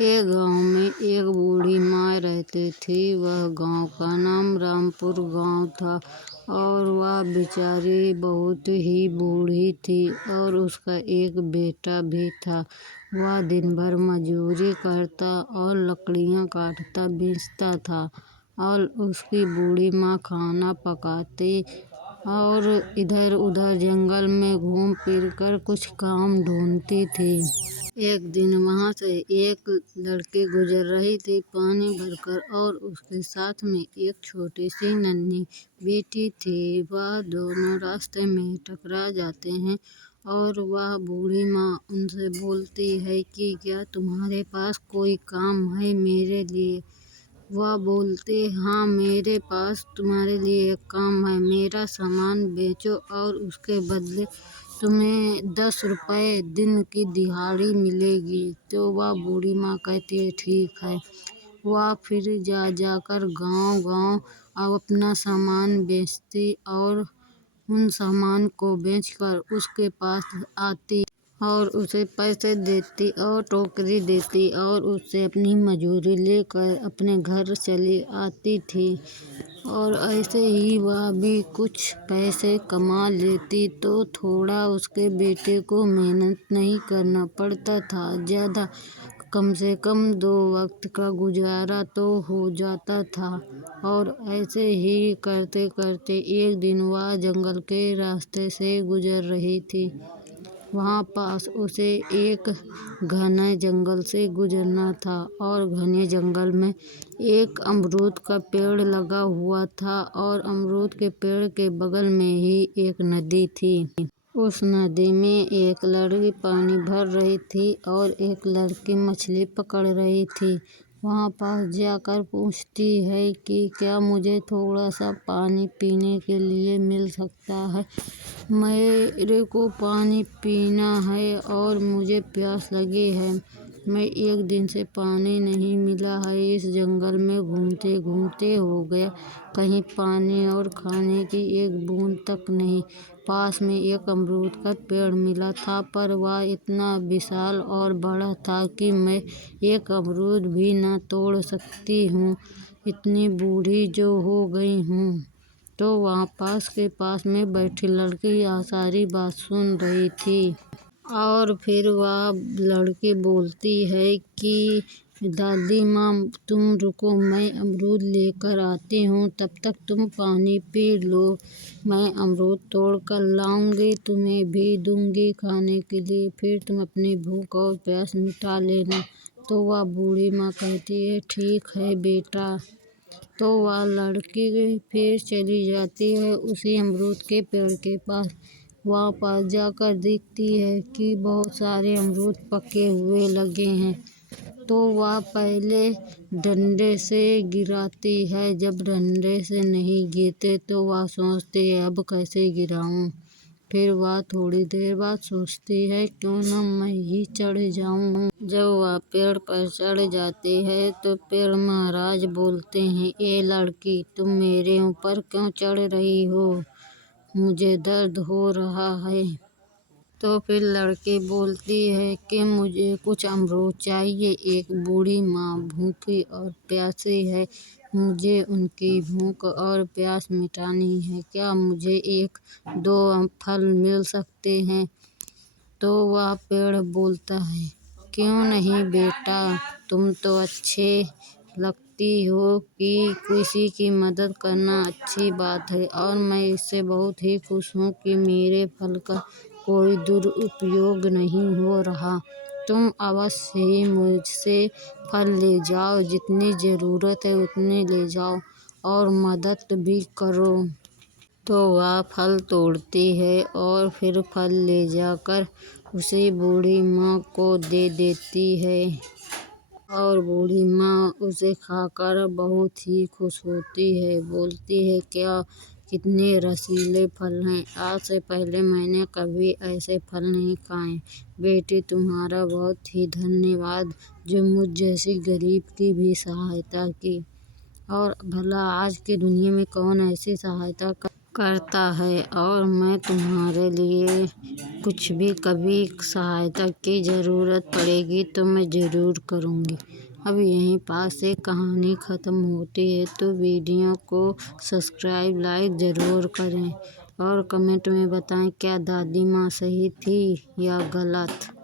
एक गांव में एक बूढ़ी माँ रहती थी। वह गांव का नाम रामपुर गांव था और वह बेचारी बहुत ही बूढ़ी थी और उसका एक बेटा भी था। वह दिन भर मजूरी करता और लकड़ियाँ काटता बेचता था और उसकी बूढ़ी माँ खाना पकाती और इधर उधर जंगल में घूम फिर कर कुछ काम ढूंढती थी। एक दिन वहां से एक लड़की गुजर रही थी पानी भरकर और उसके साथ में एक छोटी सी नन्ही बेटी थी। वह दोनों रास्ते में टकरा जाते हैं और वह बूढ़ी माँ उनसे बोलती है कि क्या तुम्हारे पास कोई काम है मेरे लिए। वह बोलते हाँ, मेरे पास तुम्हारे लिए एक काम है, मेरा सामान बेचो और उसके बदले तुम्हें 10 रुपए दिन की दिहाड़ी मिलेगी। तो वह बूढ़ी माँ कहती है ठीक है। वह फिर जाकर गांव-गांव अपना सामान बेचती और उन सामान को बेचकर उसके पास आती और उसे पैसे देती और टोकरी देती और उससे अपनी मजूरी लेकर अपने घर चली आती थी। और ऐसे ही वह भी कुछ पैसे कमा लेती तो थोड़ा उसके बेटे को मेहनत नहीं करना पड़ता था ज़्यादा, कम से कम 2 वक्त का गुजारा तो हो जाता था। और ऐसे ही करते करते एक दिन वह जंगल के रास्ते से गुजर रही थी। वहाँ पास उसे एक घने जंगल से गुजरना था और घने जंगल में एक अमरूद का पेड़ लगा हुआ था और अमरूद के पेड़ के बगल में ही एक नदी थी। उस नदी में एक लड़की पानी भर रही थी और एक लड़की मछली पकड़ रही थी। वहाँ पास जाकर पूछती है कि क्या मुझे थोड़ा सा पानी पीने के लिए मिल सकता है, मेरे को पानी पीना है और मुझे प्यास लगी है। मैं एक दिन से पानी नहीं मिला है, इस जंगल में घूमते घूमते हो गया, कहीं पानी और खाने की एक बूंद तक नहीं। पास में एक अमरूद का पेड़ मिला था पर वह इतना विशाल और बड़ा था कि मैं एक अमरूद भी न तोड़ सकती हूँ, इतनी बूढ़ी जो हो गई हूँ। तो वहाँ पास में बैठी लड़की यह सारी बात सुन रही थी और फिर वह लड़की बोलती है कि दादी माँ तुम रुको, मैं अमरूद लेकर आती हूँ, तब तक तुम पानी पी लो। मैं अमरूद तोड़ कर लाऊंगी, तुम्हें भी दूंगी खाने के लिए, फिर तुम अपनी भूख और प्यास मिटा लेना। तो वह बूढ़ी माँ कहती है ठीक है बेटा। तो वह लड़की फिर चली जाती है उसी अमरूद के पेड़ के पास। वहाँ पास जाकर देखती है कि बहुत सारे अमरूद पके हुए लगे हैं। तो वह पहले डंडे से गिराती है, जब डंडे से नहीं गिरते तो वह सोचती है अब कैसे गिराऊं। फिर वह थोड़ी देर बाद सोचती है क्यों न मैं ही चढ़ जाऊं। जब वह पेड़ पर चढ़ जाती है तो पेड़ महाराज बोलते हैं ए लड़की, तुम मेरे ऊपर क्यों चढ़ रही हो, मुझे दर्द हो रहा है। तो फिर लड़की बोलती है कि मुझे कुछ अमरूद चाहिए, एक बूढ़ी माँ भूखी और प्यासी है, मुझे उनकी भूख और प्यास मिटानी है, क्या मुझे 1-2 फल मिल सकते हैं। तो वह पेड़ बोलता है क्यों नहीं बेटा, तुम तो अच्छे लगती हो कि किसी की मदद करना अच्छी बात है और मैं इससे बहुत ही खुश हूँ कि मेरे फल का कोई दुरुपयोग नहीं हो रहा। तुम अवश्य ही मुझसे फल ले जाओ, जितनी ज़रूरत है उतने ले जाओ और मदद भी करो। तो वह फल तोड़ती है और फिर फल ले जाकर उसे बूढ़ी माँ को दे देती है और बूढ़ी माँ उसे खाकर बहुत ही खुश होती है। बोलती है क्या कितने रसीले फल हैं, आज से पहले मैंने कभी ऐसे फल नहीं खाए। बेटी तुम्हारा बहुत ही धन्यवाद जो मुझ जैसी गरीब की भी सहायता की। और भला आज की दुनिया में कौन ऐसी सहायता कर करता है और मैं तुम्हारे लिए कुछ भी कभी सहायता की ज़रूरत पड़ेगी तो मैं ज़रूर करूँगी। अब यहीं पास एक कहानी ख़त्म होती है, तो वीडियो को सब्सक्राइब लाइक ज़रूर करें और कमेंट में बताएं क्या दादी माँ सही थी या गलत।